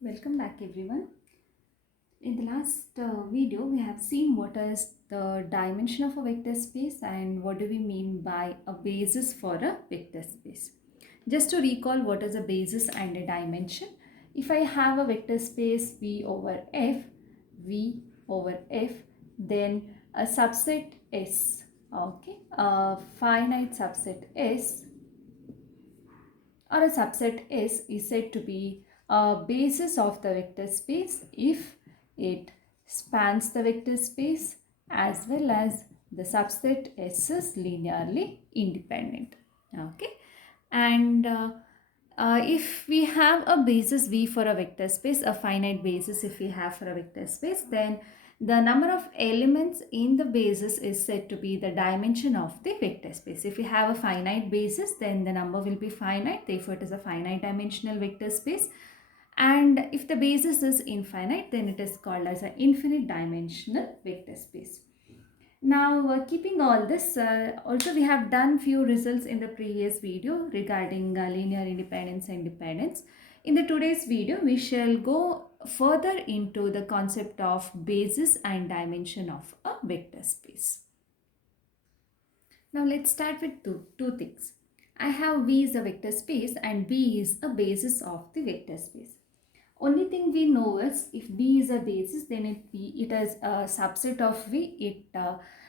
Welcome back everyone. In the last video, we have seen what is the dimension of a vector space and what do we mean by a basis for a vector space. Just to recall what is a basis and a dimension, if I have a vector space V over F, then a subset S, okay, a finite subset S or a subset S is said to be a basis of the vector space if it spans the vector space as well as the subset S is linearly independent. Okay, and if we have a basis V for a vector space, a finite basis if we have for a vector space, then the number of elements in the basis is said to be the dimension of the vector space. If we have a finite basis, then the number will be finite, therefore it is a finite dimensional vector space. And if the basis is infinite, then it is called as an infinite dimensional vector space. Now, keeping all this, also we have done few results in the previous video regarding linear independence and dependence. In the today's video, we shall go further into the concept of basis and dimension of a vector space. Now, let's start with two things. I have V is a vector space and B is a basis of the vector space. Only thing we know is if B is a basis, then it is a subset of V. It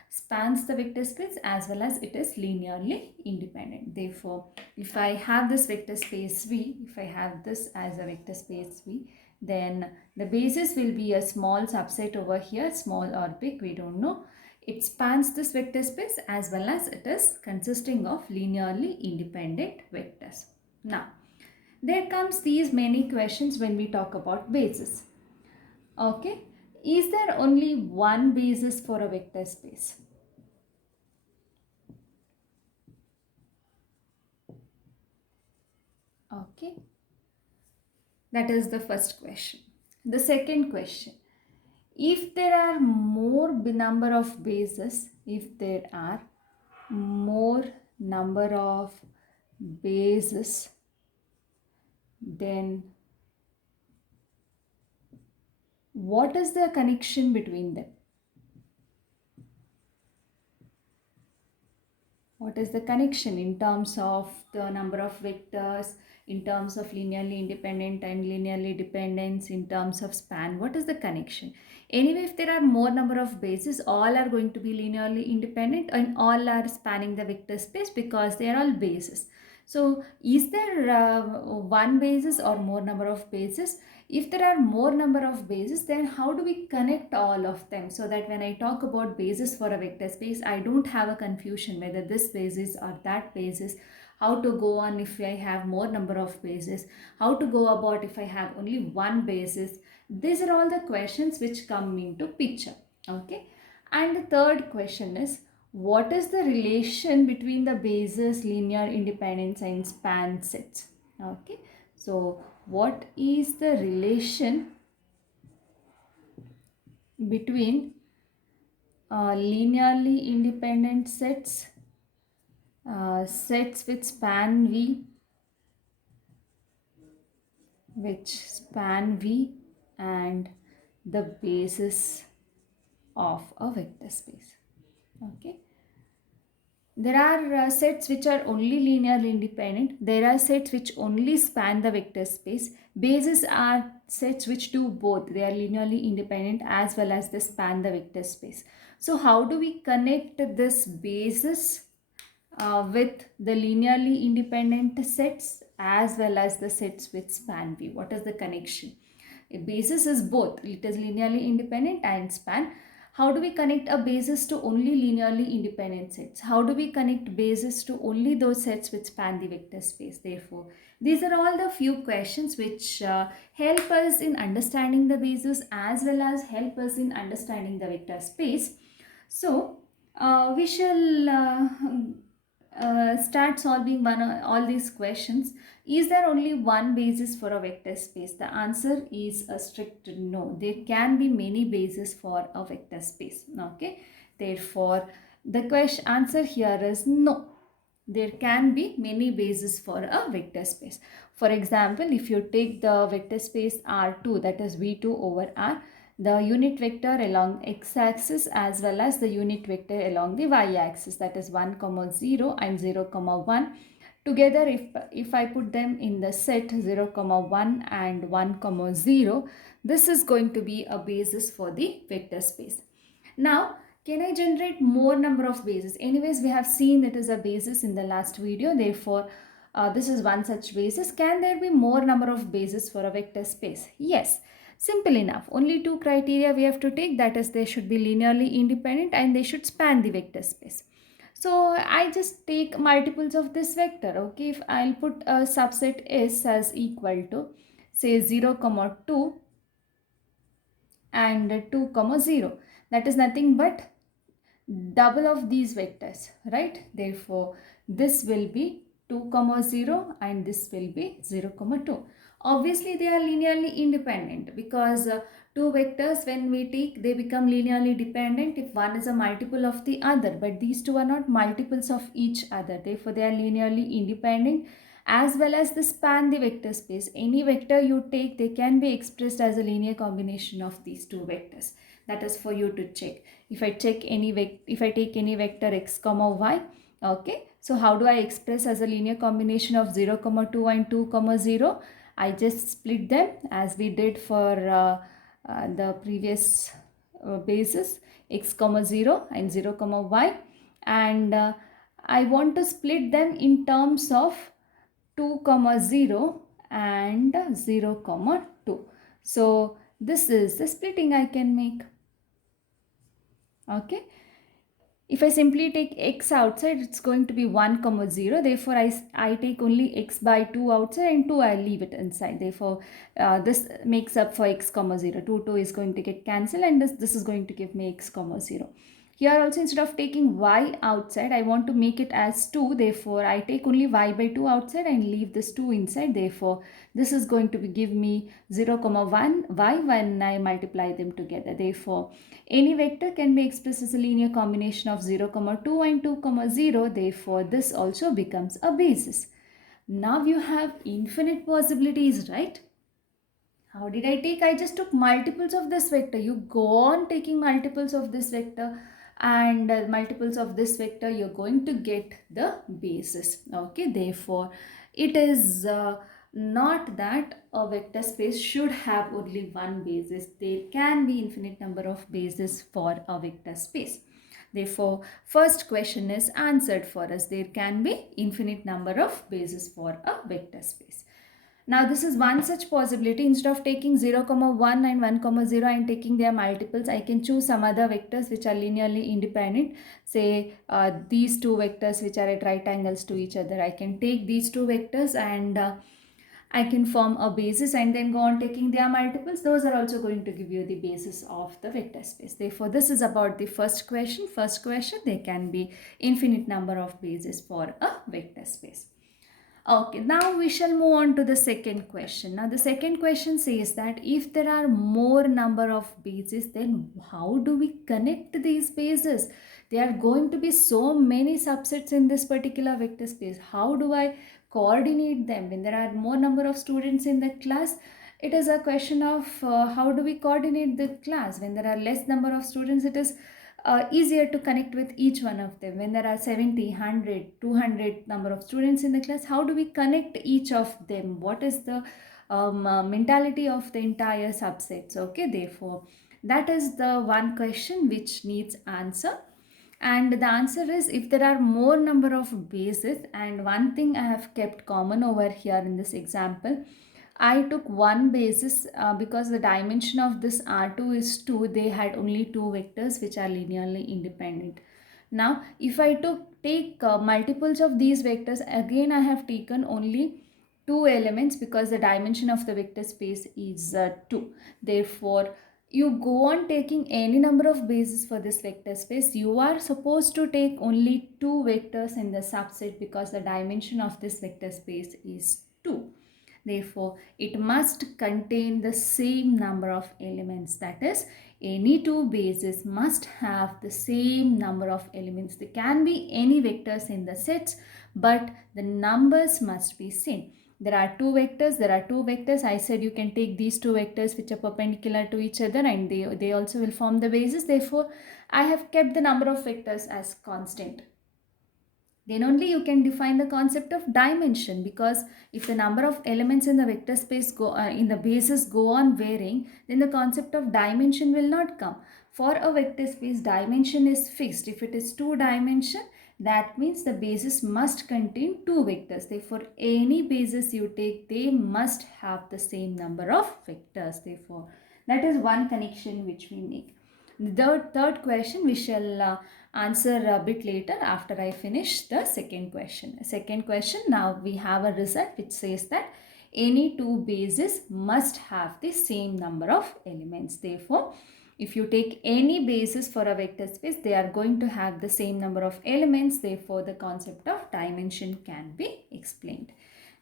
spans the vector space as well as it is linearly independent. Therefore, if I have this vector space V, if I have this as a vector space V, then the basis will be a small subset over here, small or big, we don't know. It spans this vector space as well as it is consisting of linearly independent vectors. Now, there comes these many questions when we talk about basis. Okay, is there only one basis for a vector space? Okay, that is the first question. The second question, if there are more number of bases, if there are more number of bases, then what is the connection between them? What is the connection in terms of the number of vectors, in terms of linearly independent and linearly dependence, in terms of span? What is the connection? Anyway, if there are more number of bases, all are going to be linearly independent and all are spanning the vector space because they are all bases. So is there one basis or more number of bases? If there are more number of bases, then how do we connect all of them so that when I talk about basis for a vector space, I don't have a confusion whether this basis or that basis, how to go on if I have more number of bases, how to go about if I have only one basis. These are all the questions which come into picture. Okay. And the third question is, what is the relation between the basis, linear independence and span sets? Okay. So what is the relation between linearly independent sets, sets with span V, and the basis of a vector space? Okay. There are sets which are only linearly independent. There are sets which only span the vector space. Bases are sets which do both. They are linearly independent as well as they span the vector space. So how do we connect this basis with the linearly independent sets as well as the sets with span V? What is the connection? A basis is both. It is linearly independent and span. How do we connect a basis to only linearly independent sets? How do we connect basis to only those sets which span the vector space? Therefore, these are all the few questions which help us in understanding the basis as well as help us in understanding the vector space. So, we shall start solving all these questions. Is there only one basis for a vector space? The answer is a strict no. There can be many bases for a vector space. Okay. Therefore, the question answer here is no. there can be many bases for a vector space. For example, if you take the vector space R2, that is V2 over R, the unit vector along x-axis as well as the unit vector along the y-axis, that is 1, 0 and 0, 1. Together, if I put them in the set 0, 1 and 1, 0, this is going to be a basis for the vector space. Now, can I generate more number of bases? Anyways, we have seen it is a basis in the last video. Therefore, this is one such basis. Can there be more number of bases for a vector space? Yes. Simple enough. Only two criteria we have to take, that is they should be linearly independent and they should span the vector space. So I just take multiples of this vector. Okay, if I'll put a subset S as equal to say 0, 2 and 2, 0. That is nothing but double of these vectors, right? Therefore, this will be 2, 0 and this will be 0, 2. Obviously, they are linearly independent because two vectors, when we take, they become linearly dependent if one is a multiple of the other, but these two are not multiples of each other. Therefore, they are linearly independent, as well as the span the vector space. Any vector you take, they can be expressed as a linear combination of these two vectors. That is for you to check. If I take any vector x, y, okay, so how do I express as a linear combination of 0, 2 and 2, 0? I just split them as we did for the previous basis, x, 0 and 0, y, and I want to split them in terms of 2, 0 and 0, 2. So this is the splitting I can make. Okay, if I simply take x outside, it's going to be 1, 0. Therefore, I take only x by 2 outside and 2 I leave it inside. Therefore, this makes up for x, 0. 2 is going to get cancelled and this is going to give me x, 0. Here also, instead of taking y outside, I want to make it as 2. Therefore, I take only y by 2 outside and leave this 2 inside. Therefore, this is going to give me 0, 1 y when I multiply them together. Therefore, any vector can be expressed as a linear combination of 0, 2 and 2, 0. Therefore, this also becomes a basis. Now you have infinite possibilities, right? How did I take? I just took multiples of this vector. You go on taking multiples of this vector and multiples of this vector, you're going to get the basis. Okay, therefore, it is not that a vector space should have only one basis. There can be infinite number of bases for a vector space. Therefore, first question is answered for us. There can be infinite number of bases for a vector space. Now this is one such possibility. Instead of taking 0, 1 and 1, 0 and taking their multiples, I can choose some other vectors which are linearly independent. Say these two vectors which are at right angles to each other. I can take these two vectors and I can form a basis and then go on taking their multiples. Those are also going to give you the basis of the vector space. Therefore, this is about the first question. First question, there can be infinite number of bases for a vector space. Okay, now we shall move on to the second question. Now the second question says that if there are more number of bases, then how do we connect these bases? There are going to be so many subsets in this particular vector space. How do I coordinate them? When there are more number of students in the class, it is a question of how do we coordinate the class. When there are less number of students, it is easier to connect with each one of them. When there are 70, 100, 200 number of students in the class, how do we connect each of them? What is the mentality of the entire subsets? Okay, therefore, that is the one question which needs answer. And the answer is, if there are more number of bases, and one thing I have kept common over here in this example, I took one basis because the dimension of this R2 is 2. They had only two vectors which are linearly independent. Now, if I take multiples of these vectors, again I have taken only two elements because the dimension of the vector space is 2. Therefore, you go on taking any number of bases for this vector space. You are supposed to take only two vectors in the subset because the dimension of this vector space is 2. Therefore, it must contain the same number of elements. That is, any two bases must have the same number of elements. There can be any vectors in the sets, but the numbers must be same. There are two vectors. I said you can take these two vectors which are perpendicular to each other, and they also will form the basis. Therefore, I have kept the number of vectors as constant. Then only you can define the concept of dimension, because if the number of elements in the vector space in the basis go on varying, then the concept of dimension will not come. For a vector space, dimension is fixed. If it is two dimension, that means the basis must contain two vectors. Therefore, any basis you take, they must have the same number of vectors. Therefore, that is one connection which we make. The third question we shall answer a bit later after I finish the second question. Second question, now we have a result which says that any two bases must have the same number of elements. Therefore, if you take any basis for a vector space, they are going to have the same number of elements. Therefore, the concept of dimension can be explained.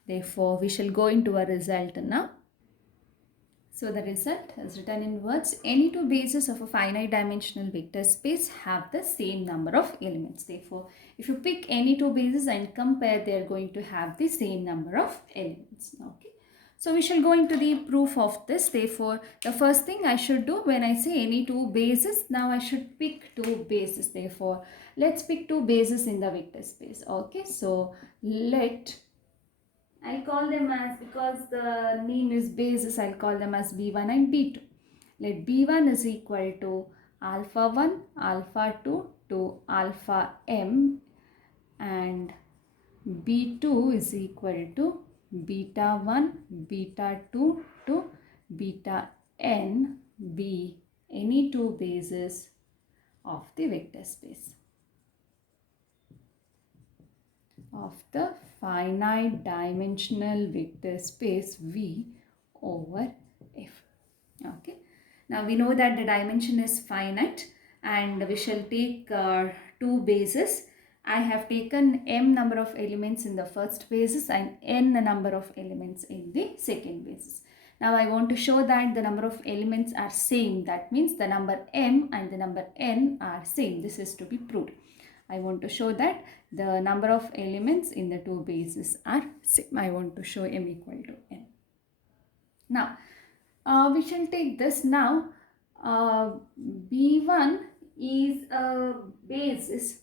Therefore, we shall go into a result now. So the result is written in words. Any two bases of a finite dimensional vector space have the same number of elements. Therefore, if you pick any two bases and compare, they are going to have the same number of elements. Okay. So we shall go into the proof of this. Therefore, the first thing I should do when I say any two bases, now I should pick two bases. Therefore, let's pick two bases in the vector space. Okay. So I call them as, because the name is basis, I'll call them as B1 and B2. Let B1 is equal to alpha 1, alpha 2 to alpha m, and B2 is equal to beta 1, beta 2 to beta n be any two bases of the vector space of the finite dimensional vector space V over F. Okay. Now we know that the dimension is finite, and we shall take two bases. I have taken m number of elements in the first basis and n number of elements in the second basis. Now I want to show that the number of elements are same. That means the number m and the number n are same. This is to be proved. I want to show that the number of elements in the two bases are same. I want to show m equal to n. Now, we shall take this now. B1 is a basis.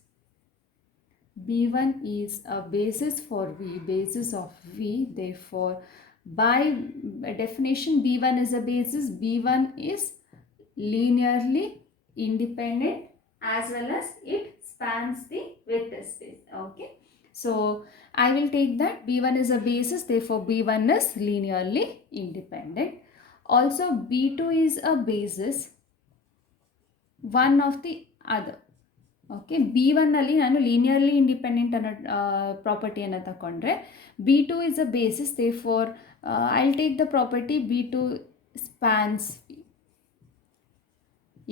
B1 is a basis for V, basis of V. Therefore, by definition, B1 is a basis. B1 is linearly independent as well as it spans the vector space. Okay. So, I will take that B1 is a basis. Therefore, B1 is linearly independent. Also, B2 is a basis, one of the other. Okay, B1 ನಲ್ಲಿ ನಾನು linearly independent ಅನ್ನೋ ಪ್ರಾಪರ್ಟಿಯನ್ನು ತಗೊಂಡ್ರೆ B2 is a basis. Therefore, I'll take the property B2 spans V.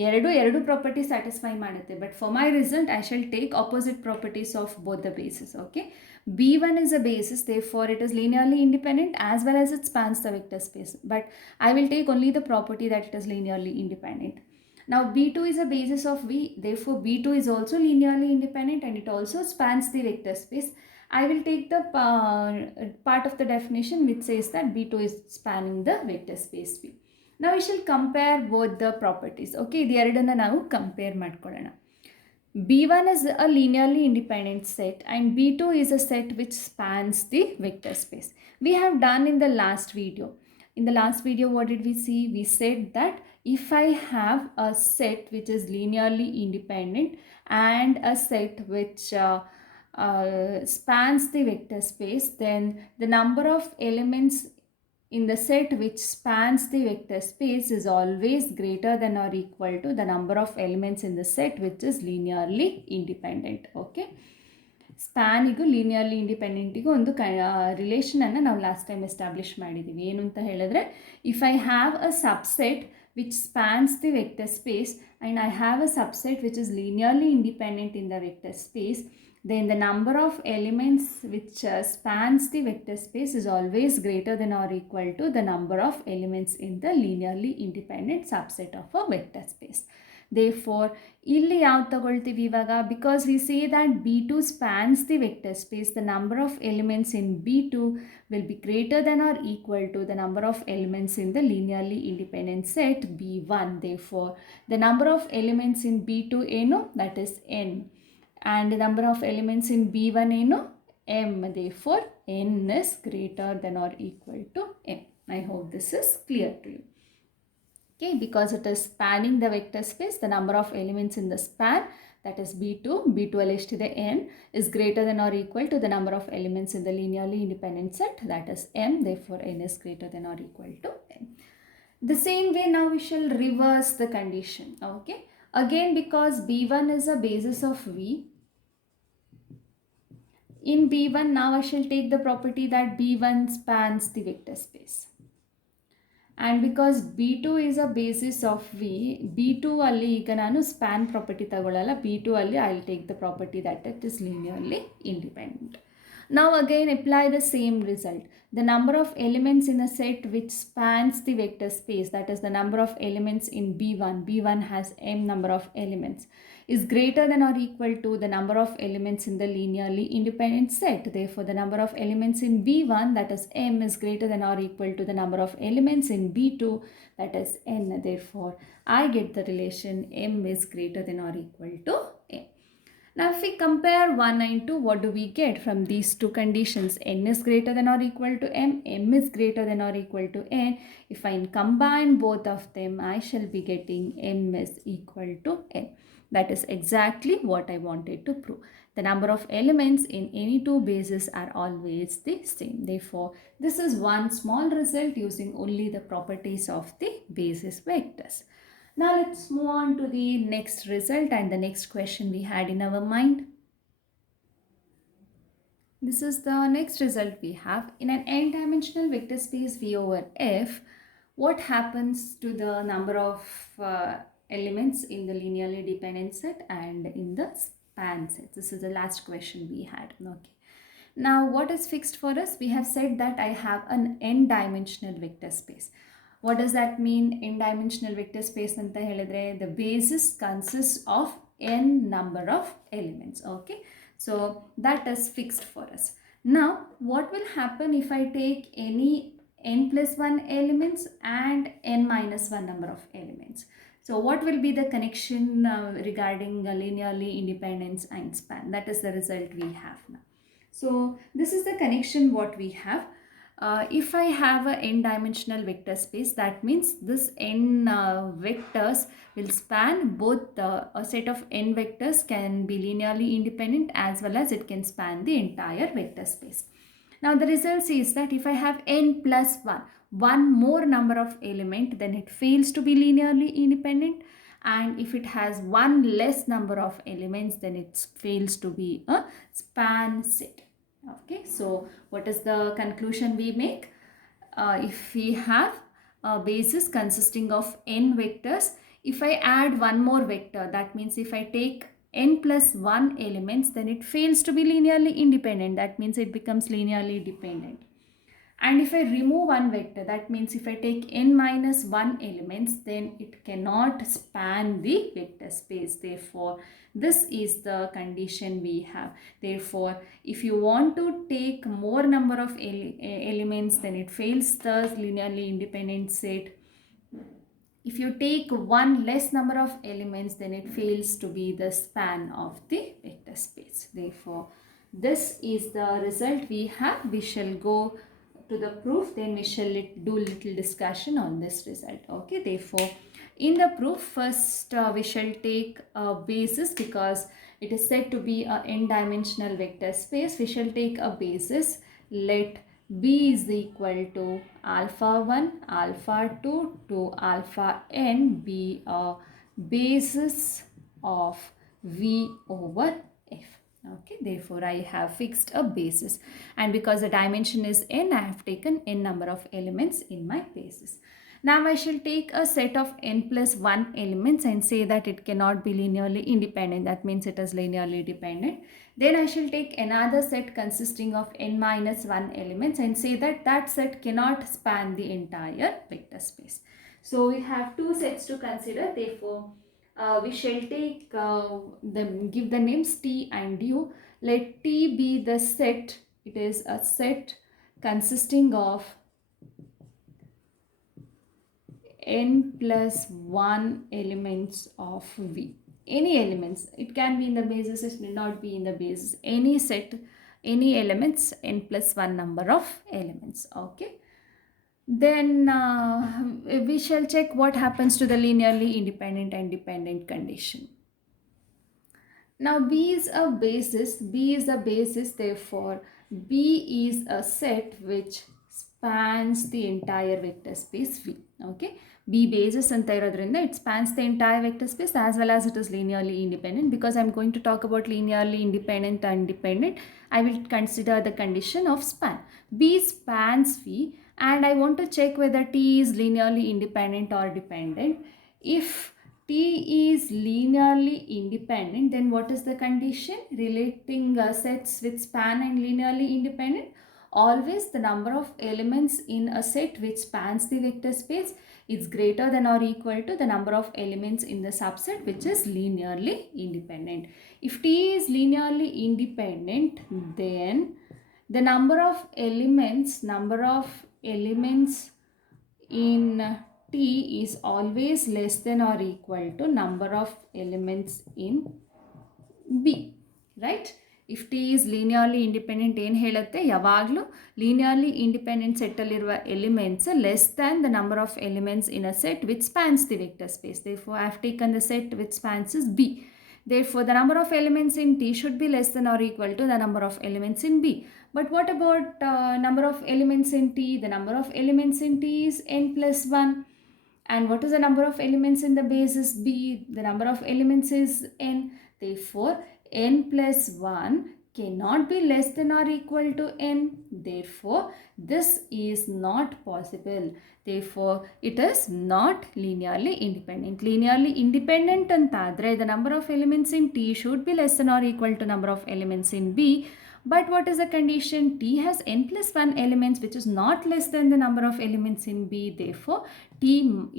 ಎರಡು property satisfy ಮಾಡುತ್ತೆ, but for my result I shall take opposite properties of both the basis. Okay, B1 is a basis, therefore it is linearly independent as well as it spans the vector space, but I will take only the property that it is linearly independent. Now B2 is a basis of V, therefore B2 is also linearly independent and it also spans the vector space. I will take the part of the definition which says that B2 is spanning the vector space V. Now we shall compare both the properties. Okay, the ಎರಡನ್ನ ನಾವು compare ಮಾಡ್ಕೊಳ್ಳೋಣ. B1 is a linearly independent set and B2 is a set which spans the vector space. We have done in the last video. In the last video, what did we see? We said that if I have a set which is linearly independent and a set which spans the vector space, then the number of elements in the set which spans the vector space is always greater than or equal to the number of elements in the set which is linearly independent. Okay, ಸ್ಪ್ಯಾನಿಗೂ linearly independentಗೂ ಒಂದು ರಿಲೇಷನನ್ನು ನಾವು last time establish ಮಾಡಿದ್ದೀವಿ. ಏನು ಅಂತ ಹೇಳಿದ್ರೆ, if I have a subset which spans the vector space and I have a subset which is linearly independent in the vector space, then the number of elements which spans the vector space is always greater than or equal to the number of elements in the linearly independent subset of a vector space. Therefore, ಇಲ್ಲಿ ಯಾವ್ದು ತಗೊಳ್ತೀವಿ ಇವಾಗ, because we say that B2 spans the vector space, the number of elements in B2 will be greater than or equal to the number of elements in the linearly independent set B1. Therefore, the number of elements in B2 ಏನು, that is n, and the number of elements in B1 ಏನು, m. Therefore, n is greater than or equal to m. I hope this is clear to you. Okay, because it is spanning the vector space, the number of elements in the span, that is B2 ಅಲ್ಲಿ ಎಷ್ಟಿದೆ n, is greater than or equal to the number of elements in the linearly independent set, that is m. Therefore, n is greater than or equal to m. The same way now we shall reverse the condition. Okay, again, because B1 is a basis of V, in B1 now I shall take the property that B1 spans the vector space. And because B2 is a basis of V, B2 ಅಲ್ಲಿ ಈಗ ನಾನು span property ತಗೊಳ್ಳಲ್ಲ, B2 ಅಲ್ಲಿ I will take the property that it is linearly independent. Now again apply the same result. The number of elements in a set which spans the vector space, that is the number of elements in B1 has m number of elements, is greater than or equal to the number of elements in the linearly independent set. Therefore, the number of elements in B1, that is m, is greater than or equal to the number of elements in B2, that is n. Therefore, I get the relation m is greater than or equal to n. Now, if we compare 1 and 2, what do we get from these two conditions? N is greater than or equal to m, m is greater than or equal to n. If I combine both of them, I shall be getting m is equal to n. That is exactly what I wanted to prove. The number of elements in any two bases are always the same. Therefore, this is one small result using only the properties of the basis vectors. Now let's move on to the next result and the next question we had in our mind. This is the next result we have. In an n-dimensional vector space V over F, what happens to the number of elements in the linearly dependent set and in the span set? This is the last question we had. Okay. Now what is fixed for us? We have said that I have an n-dimensional vector space. What does that mean? N-dimensional vector space anta helidre, the basis consists of n number of elements. Okay, so that is fixed for us. Now what will happen if I take any n plus 1 elements and n minus 1 number of elements? So what will be the connection regarding linearly independence and span? That is the result we have now. So this is the connection what we have. If I have an n-dimensional vector space, that means this n vectors will span both a set of n vectors can be linearly independent as well as it can span the entire vector space. Now the result is that if I have n plus 1 more number of element, then it fails to be linearly independent, and if it has one less number of elements, then it fails to be a span set. Okay, so what is the conclusion we make? If we have a basis consisting of n vectors, if I add one more vector, that means if I take n plus 1 elements, then it fails to be linearly independent. That means it becomes linearly dependent. And if I remove one vector, that means if I take n minus 1 elements, then it cannot span the vector space. Therefore, this is the condition we have. Therefore, if you want to take more number of elements, then it fails the linearly independent set. If you take one less number of elements, then it fails to be the span of the vector space. Therefore, this is the result we have. We shall go to the proof, then we shall do little discussion on this result. Okay, therefore in the proof, first we shall take a basis, because it is said to be a n-dimensional vector space. We shall take a basis. Let b is equal to alpha 1 alpha 2 to alpha n be a basis of V over F. Okay, therefore I have fixed a basis, and because the dimension is n, I have taken n number of elements in my basis. Now I shall take a set of n plus 1 elements and say that it cannot be linearly independent. That means it is linearly dependent. Then I shall take another set consisting of n minus 1 elements and say that that set cannot span the entire vector space. So we have two sets to consider. Therefore, we shall take give the names T and U. Let T be the set. It is a set consisting of n plus 1 elements of V. Any elements, it can be in the basis, it may not be in the basis. Any set, any elements, n plus 1 number of elements. Okay. Then we shall check what happens to the linearly independent and dependent condition. Now B is a basis, therefore B is a set which spans the entire vector space V. Okay, B basis anta irodrinda it spans the entire vector space as well as it is linearly independent. Because I am going to talk about linearly independent and dependent, I will consider the condition of span. B spans V and I want to check whether T is linearly independent or dependent. If T is linearly independent, then what is the condition relating sets with span and linearly independent? Always the number of elements in a set which spans the vector space is greater than or equal to the number of elements in the subset which is linearly independent. If T is linearly independent, then the number of elements in T is always less than or equal to number of elements in B, right? If T is linearly independent, ಏನು ಹೇಳುತ್ತೆ ಯಾವಾಗಲೂ linearly independent set ಅಲ್ಲಿರುವ elements less than the number of elements in a set which spans the vector space. Therefore, I have taken the set which spans is B. Therefore, the number of elements in T should be less than or equal to the number of elements in B. But what about number of elements in T? The number of elements in T is n plus 1. And what is the number of elements in the basis B? The number of elements is n. Therefore, n plus 1 cannot be less than or equal to n. Therefore, this is not possible. Therefore, it is not linearly independent. Linearly independent antadre the number of elements in T should be less than or equal to number of elements in B. But what is the condition? T has n plus 1 elements which is not less than the number of elements in B. Therefore, T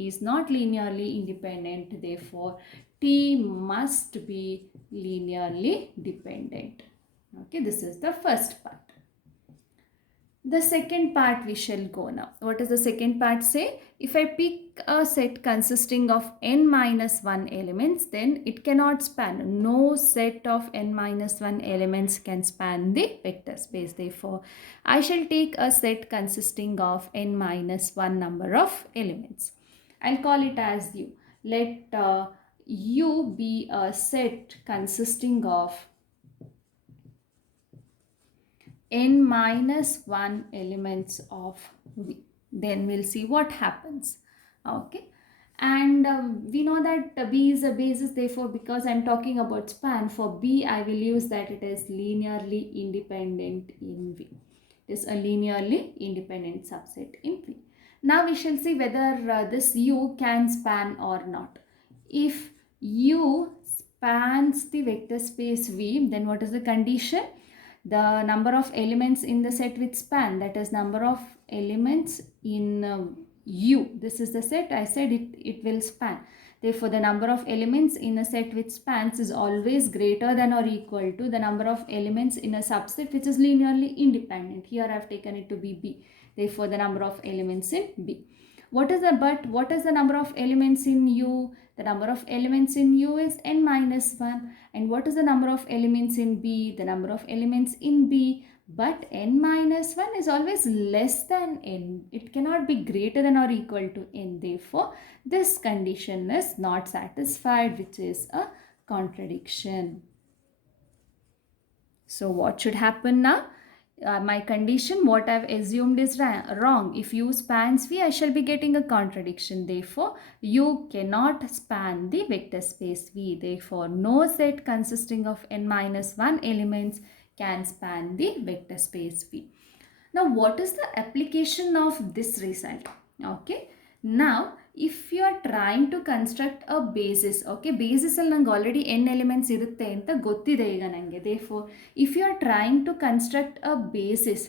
is not linearly independent. Therefore, T must be linearly dependent. Okay, this is the first part. The second part we shall go now. What does the second part say? If I pick a set consisting of n minus 1 elements, then it cannot span. No set of n minus 1 elements can span the vector space. Therefore, I shall take a set consisting of n minus 1 number of elements. I'll call it as U. Let U be a set consisting of n minus 1 elements of V. Then we'll see what happens. Okay, and we know that B is a basis. Therefore, because I'm talking about span, for B I will use that it is linearly independent in V. It is a linearly independent subset in V. Now we shall see whether this U can span or not. If U spans the vector space V, then what is the condition? The number of elements in the set which span, that is number of elements in U. This is the set, I said it will span. Therefore, the number of elements in a set which spans is always greater than or equal to the number of elements in a subset which is linearly independent. Here I have taken it to be B. Therefore, the number of elements in B. What is the number of elements in U? The number of elements in U is n minus 1. And what is the number of elements in B? The number of elements in B. But n minus 1 is always less than n. It cannot be greater than or equal to n. Therefore, this condition is not satisfied, which is a contradiction. So, what should happen now? My condition, what I've assumed is wrong. If U spans V, I shall be getting a contradiction. Therefore, U cannot span the vector space V. Therefore, no set consisting of n minus 1 elements can span the vector space V. Now, what is the application of this result? Okay. Now, if you are trying to construct a basis, okay, basis ಅಲ್ಲಿ ನಂಗೆ already n elements ಇರುತ್ತೆ ಅಂತ ಗೊತ್ತಿದೆ ಈಗ ನನಗೆ. Therefore, if you are trying to construct a basis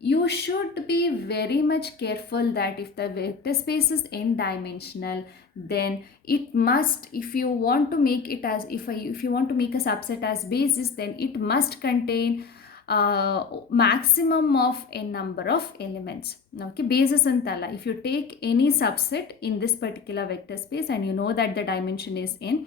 you should be very much careful that if the vector space is n dimensional, then it must, if you want to make it as, if you want to make a subset as basis, then it must contain maximum of n number of elements. Okay, basis antala, if you take any subset in this particular vector space and you know that the dimension is n,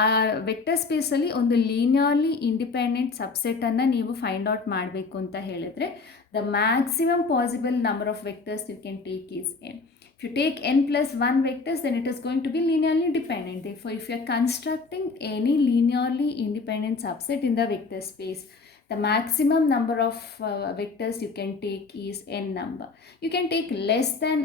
ಆ vector ಸ್ಪೇಸಲ್ಲಿ ಒಂದು linearly independent ಸಬ್ಸೆಟನ್ನು ನೀವು find out ಮಾಡಬೇಕು ಅಂತ ಹೇಳಿದರೆ, the maximum possible number of vectors you can take is n. If you take n plus 1 vectors, then it is going to be linearly dependent. Therefore, if you are constructing any linearly independent subset in the vector space, the maximum number of vectors you can take is n number. You can take less than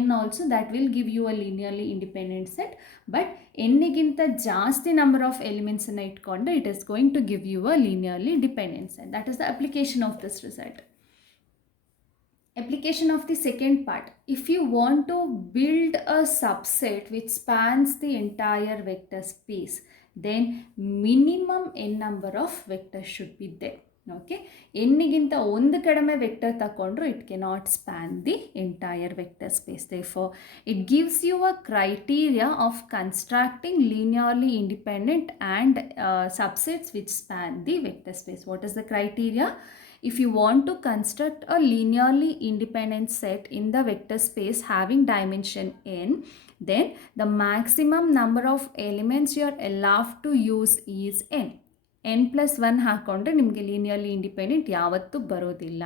n also, that will give you a linearly independent set, but n ginta ಜಾಸ್ತಿ number of elements ಅನ್ನು ಇಟ್ಕೊಂಡ್ರೆ it is going to give you a linearly dependent set. That is the application of this result. Application of the second part. If you want to build a subset which spans the entire vector space, then minimum n number of vectors should be there. Okay, n-ಗಿಂತ ಒಂದು ಕಡಿಮೆ vector ತಗೊಂಡ್ರು it cannot span the entire vector space. Therefore, it gives you a criteria of constructing linearly independent and subsets which span the vector space. What is the criteria? If you want to construct a linearly independent set in the vector space having dimension n, then the maximum number of elements you are allowed to use is n. n plus 1 ಹಾಕೊಂಡ್ರೆ ನಿಮಗೆ linearly independent ಯಾವತ್ತೂ ಬರೋದಿಲ್ಲ.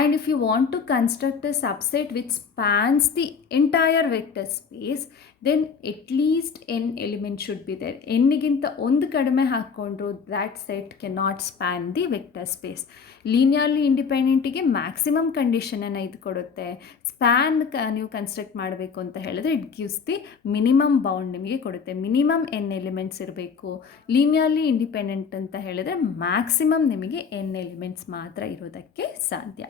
And if you want to construct a subset which spans the entire vector space, then at least n element should be there. n-ಗಿಂತ ಒಂದು ಕಡಿಮೆ ಹಾಕೊಂಡ್ರು that set cannot span the vector space. Linearly ಇಂಡಿಪೆಂಡೆಂಟಿಗೆ maximum ಕಂಡೀಷನನ್ನು ಇದು ಕೊಡುತ್ತೆ. Span ನೀವು construct ಮಾಡಬೇಕು ಅಂತ ಹೇಳಿದ್ರೆ it gives the minimum bound ನಿಮಗೆ ಕೊಡುತ್ತೆ. ಮಿನಿಮಮ್ n ಎಲಿಮೆಂಟ್ಸ್ ಇರಬೇಕು. ಲೀನಿಯರ್ಲಿ ಇಂಡಿಪೆಂಡೆಂಟ್ ಅಂತ ಹೇಳಿದ್ರೆ ಮ್ಯಾಕ್ಸಿಮಮ್ ನಿಮಗೆ n ಎಲಿಮೆಂಟ್ಸ್ ಮಾತ್ರ ಇರೋದಕ್ಕೆ ಸಾಧ್ಯ.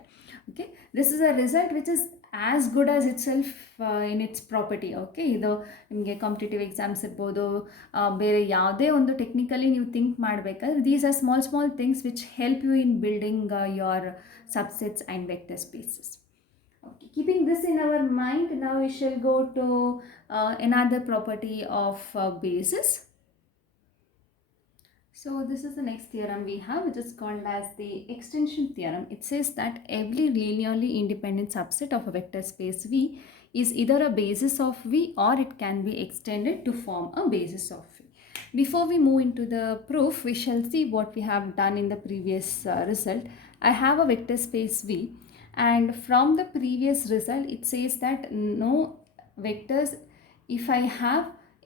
Okay, this is a result which is as good as itself in its property. Okay, ಇದು ನಿಮಗೆ ಕಾಂಪಿಟೇಟಿವ್ ಎಕ್ಸಾಮ್ಸ್ ಇರ್ಬೋದು, ಬೇರೆ ಯಾವುದೇ ಒಂದು ಟೆಕ್ನಿಕಲಿ ನೀವು ಥಿಂಕ್ ಮಾಡಬೇಕಾದ್ರೆ these are small things which help you in building your subsets and vector spaces. Okay, keeping this in our mind, now we shall go to another property of basis. So this is the next theorem we have, which is called as the extension theorem. It says that every linearly independent subset of a vector space V is either a basis of V or it can be extended to form a basis of V. Before we move into the proof, we shall see what we have done in the previous result. I have a vector space V, and from the previous result it says that no vectors, if I have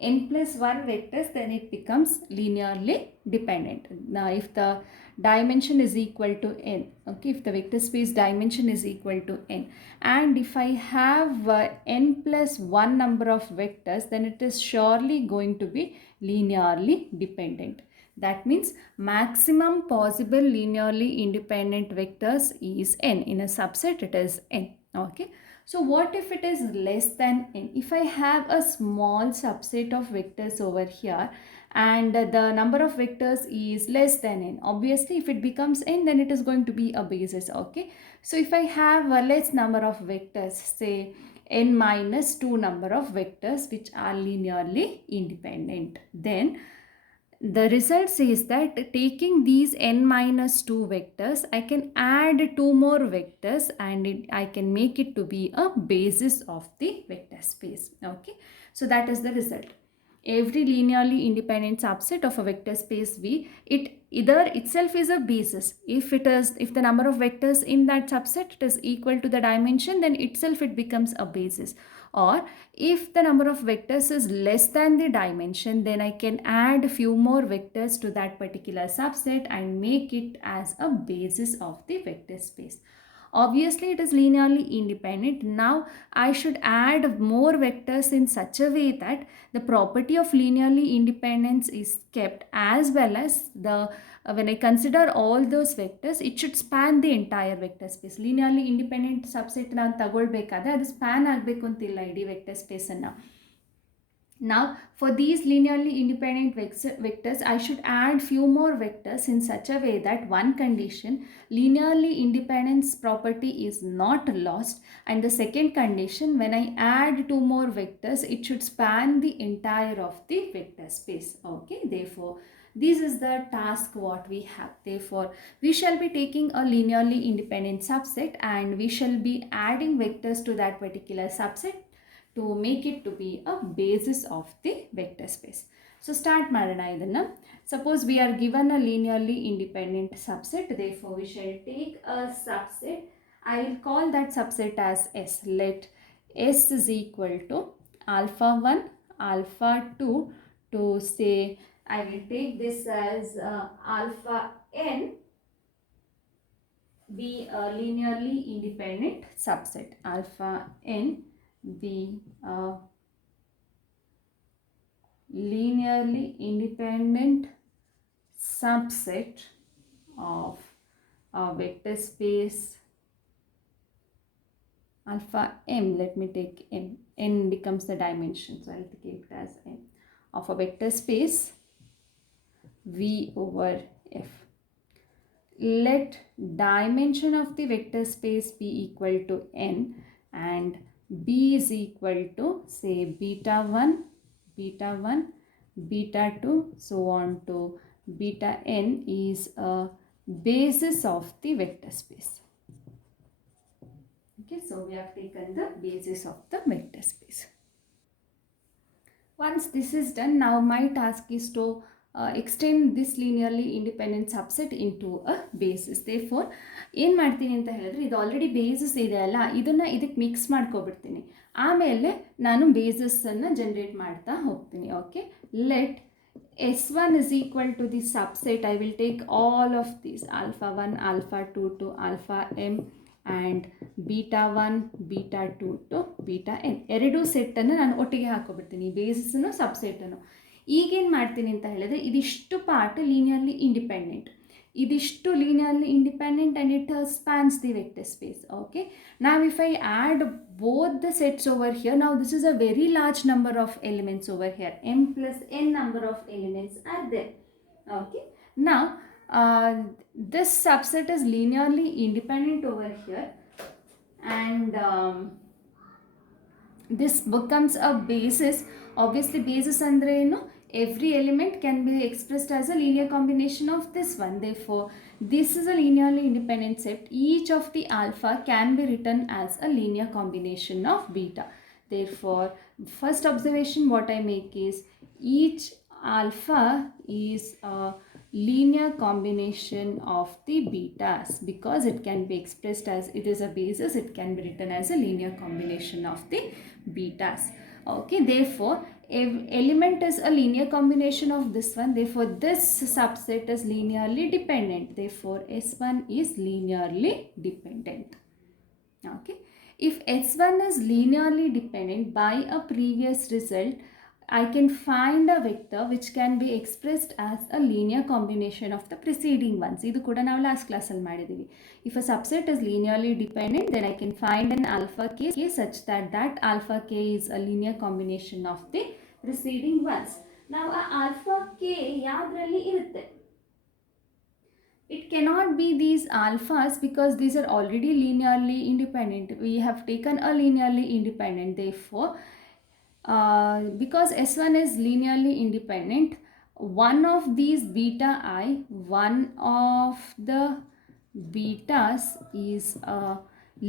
n plus 1 vectors, then it becomes linearly dependent. Now if the dimension is equal to n, okay, if the vector space dimension is equal to n, and if I have n plus 1 number of vectors, then it is surely going to be linearly dependent. That means maximum possible linearly independent vectors is n. In a subset it is n. Okay, so what if it is less than n? If I have a small subset of vectors over here and the number of vectors is less than n, obviously if it becomes n, then it is going to be a basis. Okay, so if I have a less number of vectors, say n minus 2 number of vectors which are linearly independent, then the result says that taking these n minus 2 vectors, I can add 2 more vectors and I can make it to be a basis of the vector space. Okay, so that is the result. Every linearly independent subset of a vector space V, it either itself is a basis. If the number of vectors in that subset it is equal to the dimension, then itself it becomes a basis. Or if the number of vectors is less than the dimension, then I can add a few more vectors to that particular subset and make it as a basis of the vector space. Obviously it is linearly independent. Now I should add more vectors in such a way that the property of linearly independence is kept, as well as the when I consider all those vectors, it should span the entire vector space. Linearly independent subset ನಾನು ತಗೊಳ್ಬೇಕಾದ್ರೆ ಅದು span ಆಗಬೇಕು ಅಂತಿಲ್ಲ ಇಡೀ vector ಸ್ಪೇಸನ್ನು. Now for these linearly independent vectors, I should add few more vectors in such a way that one condition, linearly independence property is not lost, and the second condition, when I add two more vectors, it should span the entire of the vector space. Okay, therefore this is the task what we have. Therefore we shall be taking a linearly independent subset and we shall be adding vectors to that particular subset to make it to be a basis of the vector space. So start ಮಾಡೋಣ ಇದನ್ನ. Suppose we are given a linearly independent subset, therefore we shall take a subset. I will call that subset as S. Let S is equal to alpha 1, alpha 2 to say, I will take this as alpha n be a linearly independent subset. Alpha n be a linearly independent subset of a vector space alpha m. Let me take m. N becomes the dimension, so I'll take it as m of a vector space V over F. Let dimension of the vector space be equal to n and b is equal to say beta 1, beta 1, beta 2, so on to beta n is a basis of the vector space. Okay, so we have taken the basis of the vector space. Once this is done, now my task is to extend this linearly independent subset into a basis. Therefore ಏನು ಮಾಡ್ತೀನಿ ಅಂತ ಹೇಳಿದ್ರೆ, ಇದು already basis ಇದೆ ಅಲ್ಲ, ಇದನ್ನು ಇದಕ್ಕೆ mix ಮಾಡ್ಕೊಬಿಡ್ತೀನಿ. ಆಮೇಲೆ ನಾನು ಬೇಸಿಸನ್ನು ಜನರೇಟ್ ಮಾಡ್ತಾ ಹೋಗ್ತೀನಿ. Okay, let S1 is equal to the subset. I will take all of these alpha 1, alpha 2 to alpha m and beta 1, beta 2 to beta n. ಎರಡು ಸೆಟ್ಟನ್ನು ನಾನು ಒಟ್ಟಿಗೆ ಹಾಕೋಬಿಡ್ತೀನಿ, ಬೇಸಿಸನ್ನು ಸಬ್ಸೆಟನ್ನು. ಈಗೇನು ಮಾಡ್ತೀನಿ ಅಂತ ಹೇಳಿದ್ರೆ, ಇದಿಷ್ಟು ಪಾರ್ಟ್ ಲೀನಿಯರ್ಲಿ ಇಂಡಿಪೆಂಡೆಂಟ್, ಇದಿಷ್ಟು linearly independent and it spans the vector space. Okay, now if I add both the sets over here, now this is a very large number of elements over here, m plus n number of elements are there. Okay, now this subset is linearly independent over here and this becomes a basis. Obviously basis andre enu, every element can be expressed as a linear combination of this one. Therefore this is a linearly independent set. Each of the alpha can be written as a linear combination of beta. Therefore first observation what I make is, each alpha is a linear combination of the betas. Because it can be expressed as it is a basis, it can be written as a linear combination of the betas. Okay, therefore element is a linear combination of this one. Therefore this subset is linearly dependent. Therefore S1 is linearly dependent. Okay, if S1 is linearly dependent, by a previous result I can find a vector which can be expressed as a linear combination of the preceding ones. Idu kuda ನಾವು last class ಅಲ್ಲಿ ಮಾಡಿದೀವಿ. If a subset is linearly dependent, then I can find an alpha k such that that alpha k is a linear combination of the preceding ones. Now a alpha k ಯಾವ್ದ್ರಲ್ಲಿ ಇರುತ್ತೆ? It cannot be these alphas because these are already linearly independent. We have taken a linearly independent. Therefore because S1 is linearly independent, one of these beta I, one of the betas is a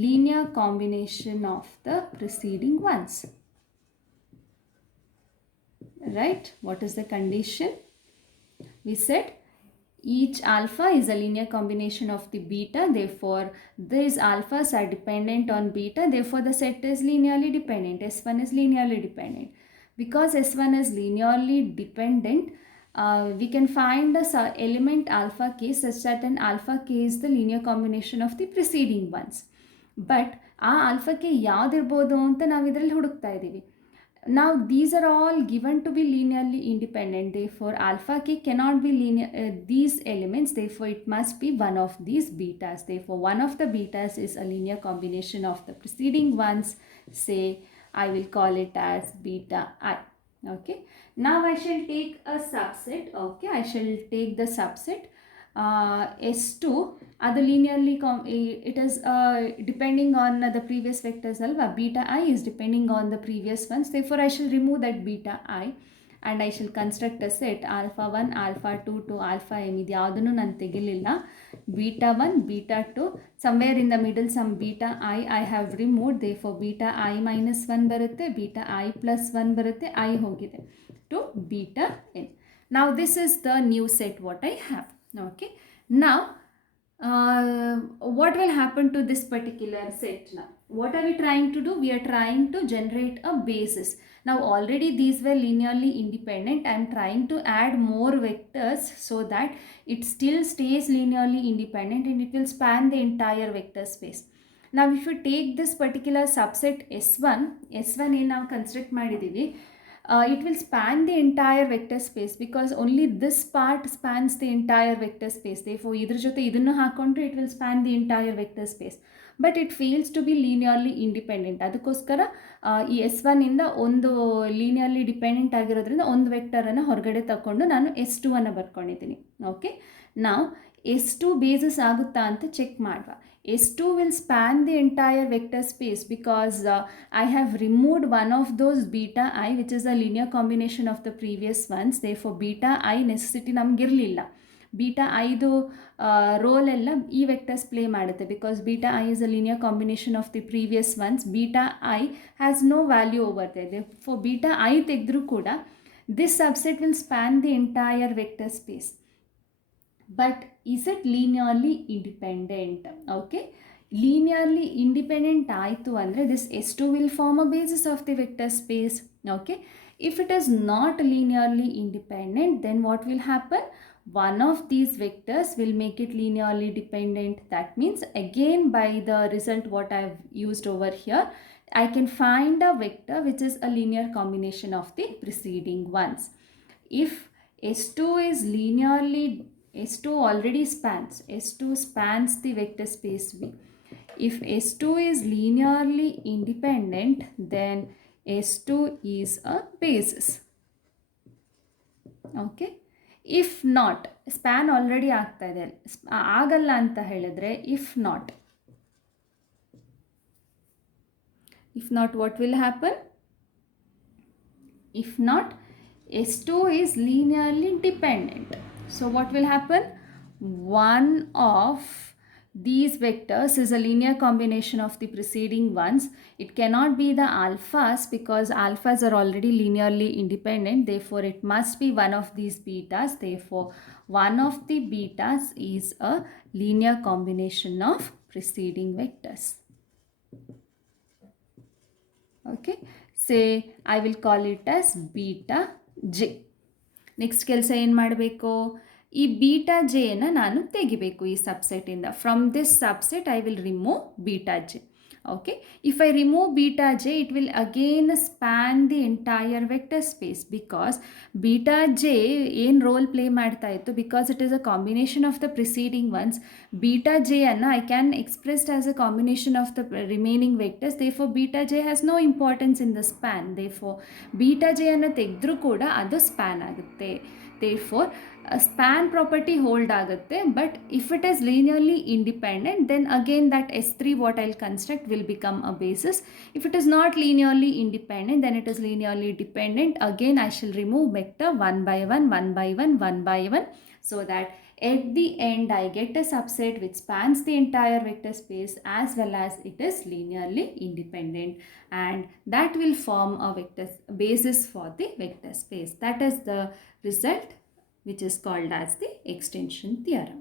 linear combination of the preceding ones. Right? What is the condition? We said each alpha is a linear combination of the beta. Therefore these alphas are dependent on beta. Therefore the set is linearly dependent. S1 is linearly dependent. Because S1 is linearly dependent, we can find a element alpha k such that an alpha k is the linear combination of the preceding ones. But ಆ alpha k ಯಾವುದಿರ್ಬೋದು ಅಂತ ನಾವು ಇದರಲ್ಲಿ ಹುಡುಕ್ತಾ ಇದ್ದೀವಿ. Now these are all given to be linearly independent. Therefore alpha k cannot be linear, these elements. Therefore it must be one of these betas. Therefore one of the betas is a linear combination of the preceding ones. Say I will call it as beta I. Okay, now I shall take a subset. Okay, I shall take the subset S2. The linearly it is depending on the previous vectors alva. Beta I is depending on the previous ones. Therefore, I shall remove that beta I and I shall construct a set alpha 1, alpha 2 to alpha m. Idu yavadunu nan tegililla. Beta 1, beta 2, somewhere in the middle some beta I have removed. Therefore, beta I minus 1 barutte, beta I plus 1 barutte, I hogide to beta n. Now, this is the new set what I have. Okay, now what will happen to this particular set now? What are we trying to do? We are trying to generate a basis. Now, already these were linearly independent. I am trying to add more vectors so that it still stays linearly independent and it will span the entire vector space. Now, if you take this particular subset S1 ಏನು ನಾವು construct ಮಾಡಿದ್ದೀವಿ, it will span the entire vector space because only this part spans the entire vector space. Therefore, ಇದ್ರ ಜೊತೆ ಇದನ್ನು ಹಾಕೊಂಡ್ರೆ it will span the entire vector space. But it fails to be linearly independent. ಅದಕ್ಕೋಸ್ಕರ ಈ S1 ಇಂದ ಒಂದು linearly dependent ಆಗಿರೋದ್ರಿಂದ ಒಂದು ವೆಕ್ಟರನ್ನು ಹೊರಗಡೆ ತಗೊಂಡು ನಾನು S2 ಅನ್ನು ಬರ್ಕೊಂಡಿದ್ದೀನಿ. ಓಕೆ, ನಾವು S2 ಬೇಸಿಸ್ ಆಗುತ್ತಾ ಅಂತ ಚೆಕ್ ಮಾಡುವ. S2 will span the entire vector space because I have removed one of those beta I, which is a linear combination of the previous ones. Therefore, beta I necessity ನಮಗಿರಲಿಲ್ಲ. beta iದು role ಎಲ್ಲ ಈ vectors play ಮಾಡುತ್ತೆ because beta I is a linear combination of the previous ones. beta I has no value over there. Therefore, beta I ತೆಗೆದ್ರೂ ಕೂಡ this subset will span the entire vector space. But is it linearly independent? Okay, linearly independent ಆಯಿತು ಅಂದರೆ this S2 will form a basis of the vector space. Okay, if it is not linearly independent, then what will happen? One of these vectors will make it linearly dependent. That means again by the result what I have used over here, I can find a vector which is a linear combination of the preceding ones. If S2 is linearly, S2 already spans, S2 spans the vector space V. If S2 is linearly independent, then S2 is a basis. Okay, if not, span already ಆಗ್ತಾ ಇದೆ, ಆಗಲ್ಲ ಅಂತ ಹೇಳಿದ್ರೆ if not what will happen? If not, S2 is linearly dependent. So what will happen? One of these vectors is a linear combination of the preceding ones. It cannot be the alphas because alphas are already linearly independent. Therefore, it must be one of these betas. Therefore, one of the betas is a linear combination of preceding vectors. Okay, say I will call it as beta j. Next ಕೆಲಸ ಏನು ಮಾಡಬೇಕು? ಈ beta ಜೆಯನ್ನು ನಾನು ತೆಗಿಬೇಕು ಈ ಸಬ್ಸೆಟಿಂದ. From this subset I will remove beta J. Okay, if I remove beta J it will again span the entire vector space because beta J ಏನು ರೋಲ್ ಪ್ಲೇ ಮಾಡ್ತಾ ಇತ್ತು because it is a combination of the preceding ones. Beta J ಅನ್ನು I can expressed as a combination of the remaining vectors. Therefore beta J has no importance in the span. Therefore beta J ಅನ್ನು ತೆಗೆದ್ರೂ ಕೂಡ ಅದು span ಆಗುತ್ತೆ. Therefore, a span property hold ಆಗುತ್ತೆ. But if it is linearly independent, then again that S3 what I'll construct will become a basis. If it is not linearly independent, then it is linearly dependent. Again, I shall remove vector 1 by 1, 1 by 1, 1 by 1, so that at the end I get a subset which spans the entire vector space as well as it is linearly independent, and that will form a vector basis for the vector space. That is the result which is called as the extension theorem.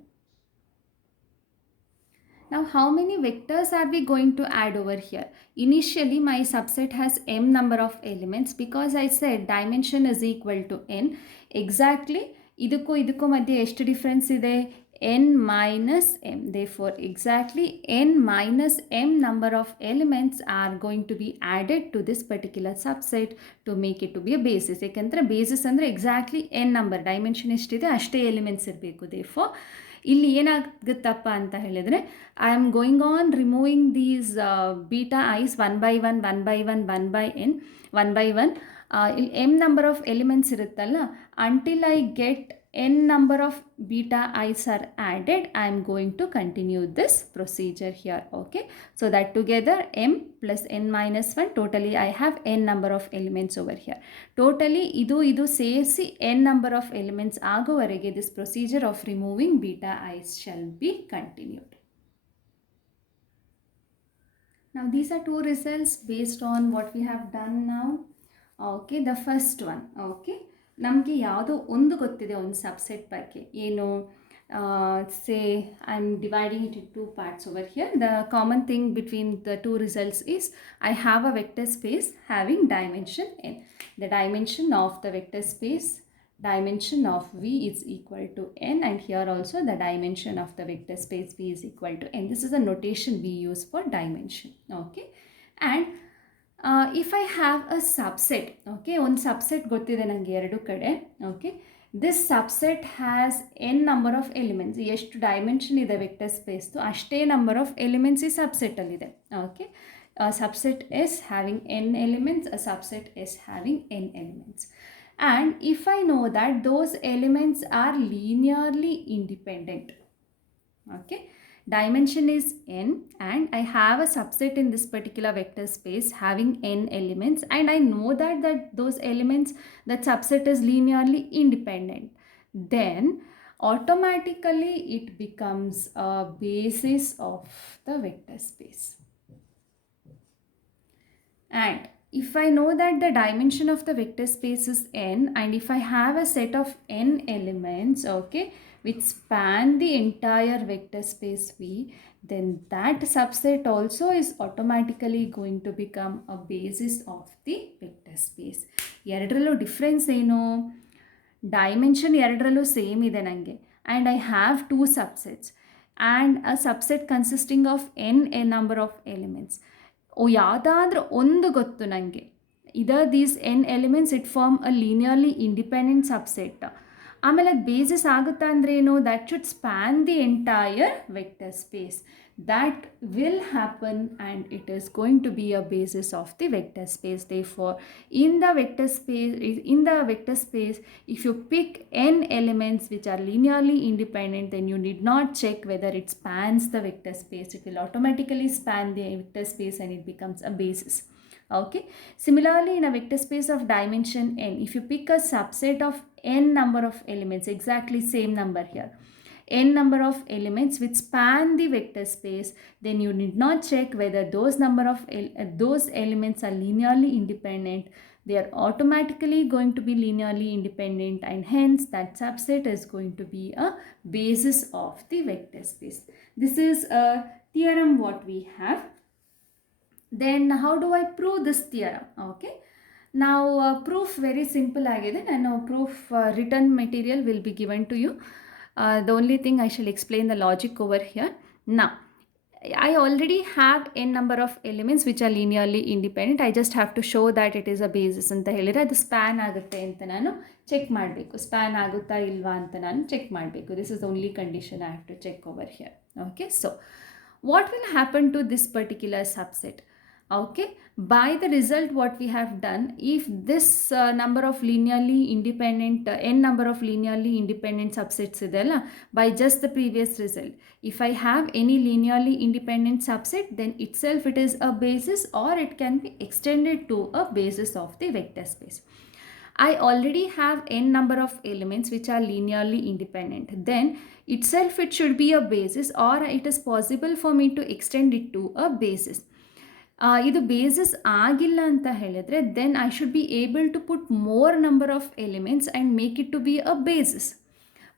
Now, how many vectors are we going to add over here? Initially, my subset has m number of elements because I said dimension is equal to n. Exactly, ಇದಕ್ಕೂ ಮಧ್ಯೆ ಎಷ್ಟು difference ಇದೆ? n minus m. Therefore, exactly n minus m number of elements are going to be added to this particular subset to make it to be a basis. ಯಾಕೆಂದರೆ basis ಅಂದರೆ exactly n number, dimension ಎಷ್ಟಿದೆ ಅಷ್ಟೇ elements ಇರಬೇಕು. Therefore ಇಲ್ಲಿ ಏನಾಗುತ್ತಪ್ಪ ಅಂತ ಹೇಳಿದರೆ I am going on removing these beta ice 1 by 1, 1 by 1, 1 by n, 1 by 1. ಇಲ್ಲಿ m number of elements ಇರುತ್ತಲ್ಲ, until I get n number of beta i's are added, I am going to continue this procedure here. Okay, so that together m plus n minus 1, totally I have n number of elements over here. Totally ಇದು ಸೇರಿಸಿ n number of elements ಆಗೋವರೆಗೆ this procedure of removing beta i's shall be continued. Now these are two results based on what we have done now. Okay, the first one, okay, ನಮಗೆ ಯಾವುದೋ ಒಂದು ಗೊತ್ತಿದೆ ಒಂದು subset ಬಗ್ಗೆ, ಏನು say I'm dividing it into two parts over here. The common thing between the two results is I have a vector space having dimension n. The dimension of the vector space, dimension of v is equal to n, and here also the dimension of the vector space v is equal to n. This is a notation we use for dimension. Okay, and if I have a subset, okay, ಒಂದು subset ಗೊತ್ತಿದೆ ನನಗೆ ಎರಡು ಕಡೆ. Okay, this subset has n number of elements. ಎಷ್ಟು dimension ಇದೆ vector ಸ್ಪೇಸ್ದು ಅಷ್ಟೇ number of elements ಈ ಸಬ್ಸೆಟ್ಟಲ್ಲಿದೆ. Okay, subset S having n elements, a subset S having n elements. And if I know that those elements are linearly independent, okay, dimension is n and I have a subset in this particular vector space having n elements, and I know that those elements, that subset is linearly independent, then automatically it becomes a basis of the vector space. And if I know that the dimension of the vector space is n, and if I have a set of n elements, okay, which span the entire vector space V, then that subset also is automatically going to become a basis of the vector space. ಎರಡರಲ್ಲೂ difference ಏನು? Dimension ಎರಡರಲ್ಲೂ same ಇದೆ ನನಗೆ, and I have two subsets and a subset consisting of N a number of elements. ಯಾವುದಾದ್ರೂ ಒಂದು ಗೊತ್ತು ನನಗೆ, either these N elements it form a linearly independent subset. ಆಮೇಲೆ ಅದು ಬೇಸಿಸ್ ಆಗುತ್ತಾ ಅಂದರೆ ಏನು? That should span the entire vector space. That will happen and it is going to be a basis of the vector space. Therefore, in the vector space, if you pick n elements which are linearly independent, then you need not check whether it spans the vector space. It will automatically span the vector space and it becomes a basis. Okay, similarly in a vector space of dimension n, if you pick a subset of n number of elements, exactly same number here, n number of elements which span the vector space, then you need not check whether those elements are linearly independent. They are automatically going to be linearly independent, and hence that subset is going to be a basis of the vector space. This is a theorem what we have. Then how do I prove this theorem? Okay, now proof very simple agide. Nanu proof written material will be given to you. The only thing I shall explain the logic over here. Now, I already have n number of elements which are linearly independent. I just have to show that it is a basis ಅಂತ ಹೇಳಿದರೆ ಅದು span ಆಗುತ್ತೆ ಅಂತ ನಾನು check ಮಾಡಬೇಕು. Span ಆಗುತ್ತಾ ಇಲ್ವಾ ಅಂತ ನಾನು ಚೆಕ್ ಮಾಡಬೇಕು. This is only condition I have to check over here. Okay, so what will happen to this particular subset? Okay, by the result what we have done, if this number of linearly independent n number of linearly independent subsets idella, by just the previous result, if I have any linearly independent subset, then itself it is a basis, or it can be extended to a basis of the vector space. I already have n number of elements which are linearly independent, then itself it should be a basis, or it is possible for me to extend it to a basis. ಇದು basis ಆಗಿಲ್ಲ ಅಂತ ಹೇಳಿದ್ರೆ, then I should be able to put more number of elements and make it to be a basis.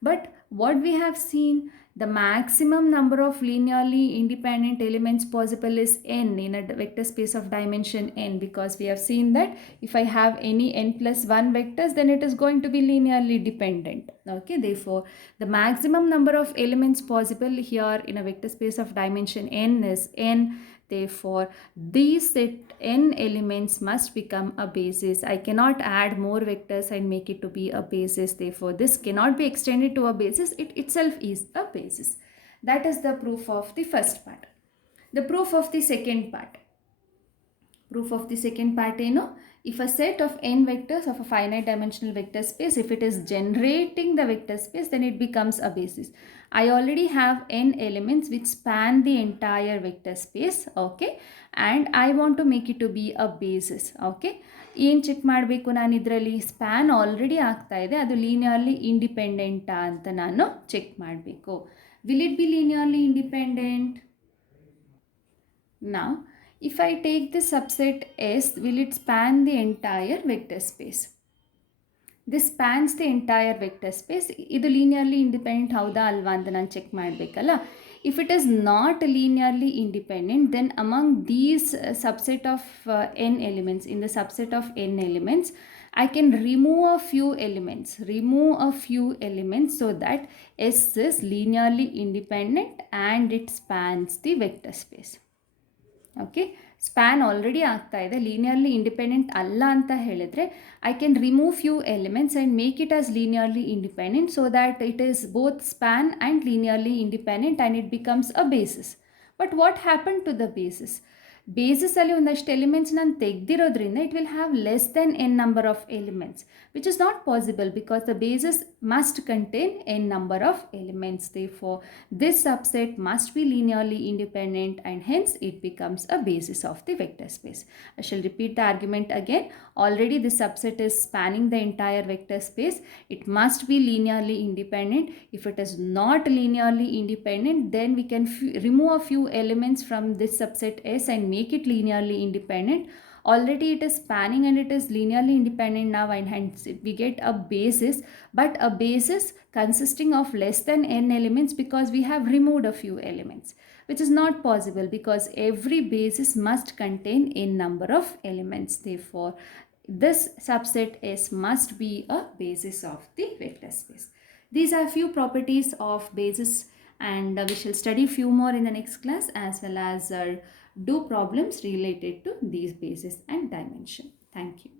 But what we have seen, the maximum number of linearly independent elements possible is n in a vector space of dimension n, because we have seen that if I have any n plus 1 vectors, then it is going to be linearly dependent. Okay, therefore the maximum number of elements possible here in a vector space of dimension n is n. Therefore, these set n elements must become a basis. I cannot add more vectors and make it to be a basis. Therefore, this cannot be extended to a basis. It itself is a basis. That is the proof of the first part. The proof of the second part. Proof of the second part, if a set of n vectors of a finite dimensional vector space, if it is generating the vector space, then it becomes a basis. I already have n elements which span the entire vector space, okay, and I want to make it to be a basis, okay. ಏನು check ಮಾಡಬೇಕು ನಾನು ಇದರಲ್ಲಿ span already ಆಗ್ತಾ ಇದೆ, ಅದು linearly ಇಂಡಿಪೆಂಡೆಂಟಾ ಅಂತ ನಾನು check ಮಾಡಬೇಕು. Will it be linearly independent? Now, if I take the subset S, will it span the entire vector space? This spans the entire vector space. ಇದು linearly independent ಹೌದಾ ಅಲ್ವಾ ಅಂತ ನಾನು ಚೆಕ್ ಮಾಡಬೇಕಲ್ಲ. If it is not linearly independent, then among these subset of n elements, in the subset of n elements, I can remove a few elements so that S is linearly independent and it spans the vector space. Okay, span already ಆಗ್ತಾ ಇದೆ, linearly independent ಅಲ್ಲ ಅಂತ ಹೇಳಿದರೆ I can remove few elements and make it as linearly independent so that it is both span and linearly independent and it becomes a basis. But what happen to the basis? ಬೇಸಿಸಲ್ಲಿ ಒಂದಷ್ಟು elements ನಾನು ತೆಗೆದಿರೋದ್ರಿಂದ it will have less than N number of elements, which is not possible because the basis must contain N number of elements. Therefore, this subset must be linearly independent and hence it becomes a basis of the vector space. I shall repeat the argument again. Already this subset is spanning the entire vector space. It must be linearly independent. If it is not linearly independent, then we can remove a few elements from this subset S and make it linearly independent. Already it is spanning and it is linearly independent now, and hence we get a basis, but a basis consisting of less than n elements because we have removed a few elements, which is not possible because every basis must contain n number of elements. Therefore, this subset S must be a basis of the vector space. These are few properties of basis, and we shall study few more in the next class, as well as do problems related to these bases and dimension. Thank you.